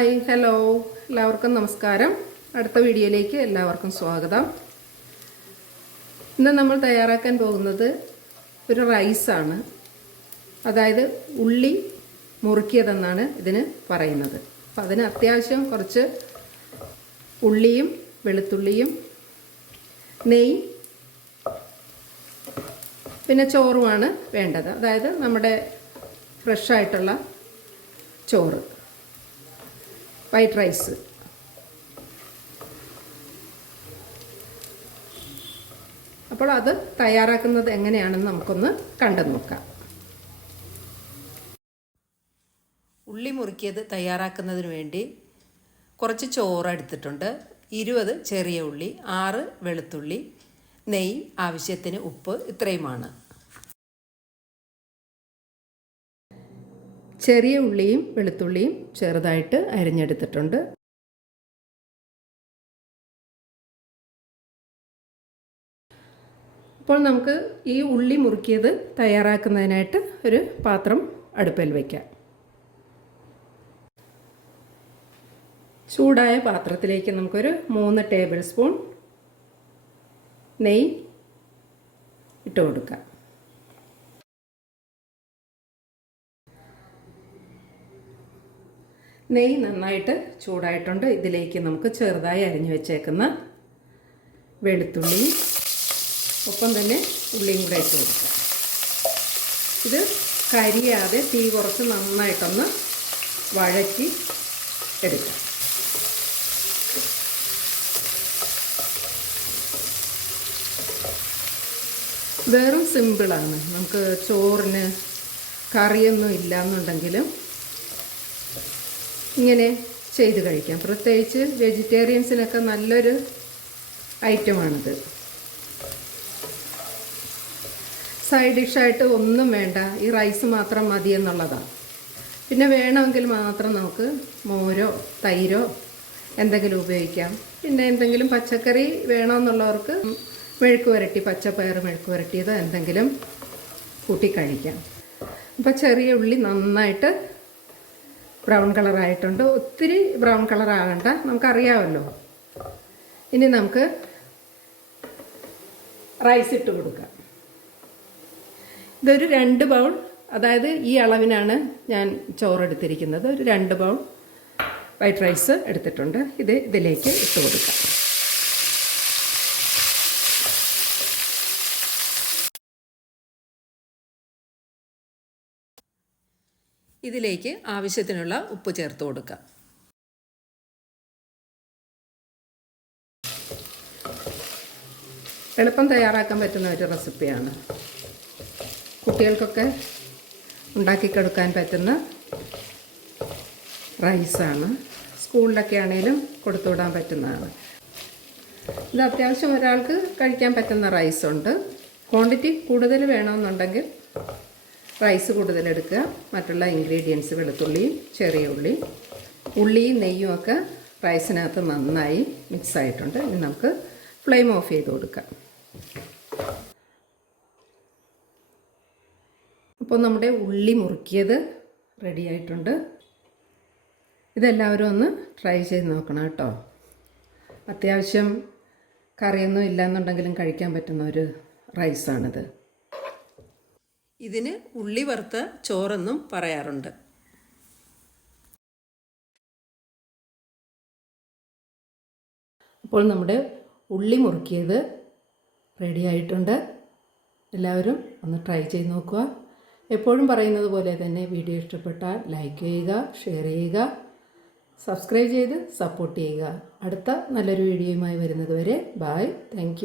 Hi hello. എല്ലാവർക്കും നമസ്കാരം. അടുത്ത വീഡിയോയിലേക്ക് എല്ലാവർക്കും സ്വാഗതം. ഇന്ന് നമ്മൾ തയ്യാറാക്കാൻ പോകുന്നത് ഒരു റൈസാണ്. അതായത് ഉള്ളി മുറുക്കിയതെന്നാണ് ഇതിന് പറയുന്നത്. അപ്പം അതിന് അത്യാവശ്യം കുറച്ച് ഉള്ളിയും വെളുത്തുള്ളിയും നെയ് പിന്നെ ചോറുമാണ് വേണ്ടത്. അതായത് നമ്മുടെ ഫ്രഷായിട്ടുള്ള ചോറ്. White rice. അപ്പോൾ അത് തയ്യാറാക്കുന്നത് എങ്ങനെയാണെന്ന് നമുക്കൊന്ന് കണ്ടു നോക്കാം. ഉള്ളി മുറുക്കിയത് തയ്യാറാക്കുന്നതിന് വേണ്ടി കുറച്ച് ചോറ് എടുത്തിട്ടുണ്ട്. ഇരുപത് ചെറിയ ഉള്ളി ആറ് വെളുത്തുള്ളി നെയ്യ് ആവശ്യത്തിന് ഉപ്പ് ഇത്രയുമാണ്. ചെറിയ ഉള്ളിയും വെളുത്തുള്ളിയും ചെറുതായിട്ട് അരിഞ്ഞെടുത്തിട്ടുണ്ട്. അപ്പോൾ നമുക്ക് ഈ ഉള്ളി മുറുക്കിയത് തയ്യാറാക്കുന്നതിനായിട്ട് ഒരു പാത്രം അടുപ്പിൽ വയ്ക്കാം ചൂടായ പാത്രത്തിലേക്ക് നമുക്കൊരു മൂന്ന് ടേബിൾ സ്പൂൺ നെയ്യ് ഇട്ട് കൊടുക്കാം. നെയ്യ് നന്നായിട്ട് ചൂടായിട്ടുണ്ട്. ഇതിലേക്ക് നമുക്ക് ചെറുതായി അരിഞ്ഞു വെച്ചേക്കുന്ന വെളുത്തുള്ളിയും ഒപ്പം തന്നെ ഉള്ളിയും കൂടെ ഇട്ട് കൊടുക്കാം. ഇത് കരിയാതെ തീ കുറച്ച് നന്നായിട്ടൊന്ന് വഴറ്റി എടുക്കാം. വെറും സിമ്പിളാണ് നമുക്ക് ചോറിന് കറിയൊന്നും ഇല്ല എന്നുണ്ടെങ്കിലും ഇങ്ങനെ ചെയ്ത് കഴിക്കാം. പ്രത്യേകിച്ച് വെജിറ്റേറിയൻസിനൊക്കെ നല്ലൊരു ഐറ്റമാണിത്. സൈഡ് ഡിഷായിട്ട് ഒന്നും വേണ്ട. ഈ റൈസ് മാത്രം മതി എന്നുള്ളതാണ്. പിന്നെ വേണമെങ്കിൽ മാത്രം നമുക്ക് മോരോ തൈരോ എന്തെങ്കിലും ഉപയോഗിക്കാം. പിന്നെ എന്തെങ്കിലും പച്ചക്കറി വേണമെന്നുള്ളവർക്ക് മെഴുക്ക് വരട്ടി പച്ചപ്പയർ മെഴുക്ക് വരട്ടിയതോ എന്തെങ്കിലും കൂട്ടി കഴിക്കാം. അപ്പോൾ ചെറിയ ഉള്ളി നന്നായിട്ട് ബ്രൗൺ കളറായിട്ടുണ്ട്. ഒത്തിരി ബ്രൗൺ കളർ ആകണ്ട നമുക്കറിയാമല്ലോ. ഇനി നമുക്ക് റൈസ് ഇട്ട് കൊടുക്കാം. ഇതൊരു രണ്ട് ബൗൾ അതായത് ഈ അളവിനാണ് ഞാൻ ചോറെടുത്തിരിക്കുന്നത്. ഒരു രണ്ട് ബൗൾ വൈറ്റ് റൈസ് എടുത്തിട്ടുണ്ട്. ഇത് ഇതിലേക്ക് ഇട്ട് കൊടുക്കാം. ഇതിലേക്ക് ആവശ്യത്തിനുള്ള ഉപ്പ് ചേർത്ത് കൊടുക്കുക എളുപ്പം തയ്യാറാക്കാൻ പറ്റുന്ന ഒരു റെസിപ്പിയാണ്. കുട്ടികൾക്കൊക്കെ ഉണ്ടാക്കിക്കെടുക്കാൻ പറ്റുന്ന റൈസാണ്. സ്കൂളിലൊക്കെ ആണെങ്കിലും കൊടുത്തുവിടാൻ പറ്റുന്നതാണ്. ഇത് അത്യാവശ്യം ഒരാൾക്ക് കഴിക്കാൻ പറ്റുന്ന റൈസുണ്ട്. ക്വാണ്ടിറ്റി കൂടുതൽ വേണമെന്നുണ്ടെങ്കിൽ റൈസ് കൂടുതലെടുക്കുക മറ്റുള്ള ഇൻഗ്രീഡിയൻസ് വെളുത്തുള്ളിയും ചെറിയ ഉള്ളി ഉള്ളിയും നെയ്യും ഒക്കെ റൈസിനകത്ത് നന്നായി മിക്സ് ആയിട്ടുണ്ട്. ഇനി നമുക്ക് ഫ്ലെയിം ഓഫ് ചെയ്ത് കൊടുക്കാം. അപ്പോൾ നമ്മുടെ ഉള്ളി മുറുക്കിയത് റെഡി ആയിട്ടുണ്ട്. ഇതെല്ലാവരും ഒന്ന് ട്രൈ ചെയ്ത് നോക്കണം കേട്ടോ. അത്യാവശ്യം കറിയൊന്നും ഇല്ലയെന്നുണ്ടെങ്കിലും കഴിക്കാൻ പറ്റുന്ന ഒരു റൈസാണിത് ഇതിന് ഉള്ളി വറുത്ത ചോറെന്നും പറയാറുണ്ട്. അപ്പോൾ നമ്മുടെ ഉള്ളി മുറുക്കിയത് റെഡി ആയിട്ടുണ്ട്. എല്ലാവരും ഒന്ന് ട്രൈ ചെയ്ത് നോക്കുക. എപ്പോഴും പറയുന്നത് പോലെ തന്നെ വീഡിയോ ഇഷ്ടപ്പെട്ടാൽ ലൈക്ക് ചെയ്യുക ഷെയർ ചെയ്യുക സബ്സ്ക്രൈബ് ചെയ്ത് സപ്പോർട്ട് ചെയ്യുക. അടുത്ത നല്ലൊരു വീഡിയോയുമായി വരുന്നത് വരെ ബായ് താങ്ക്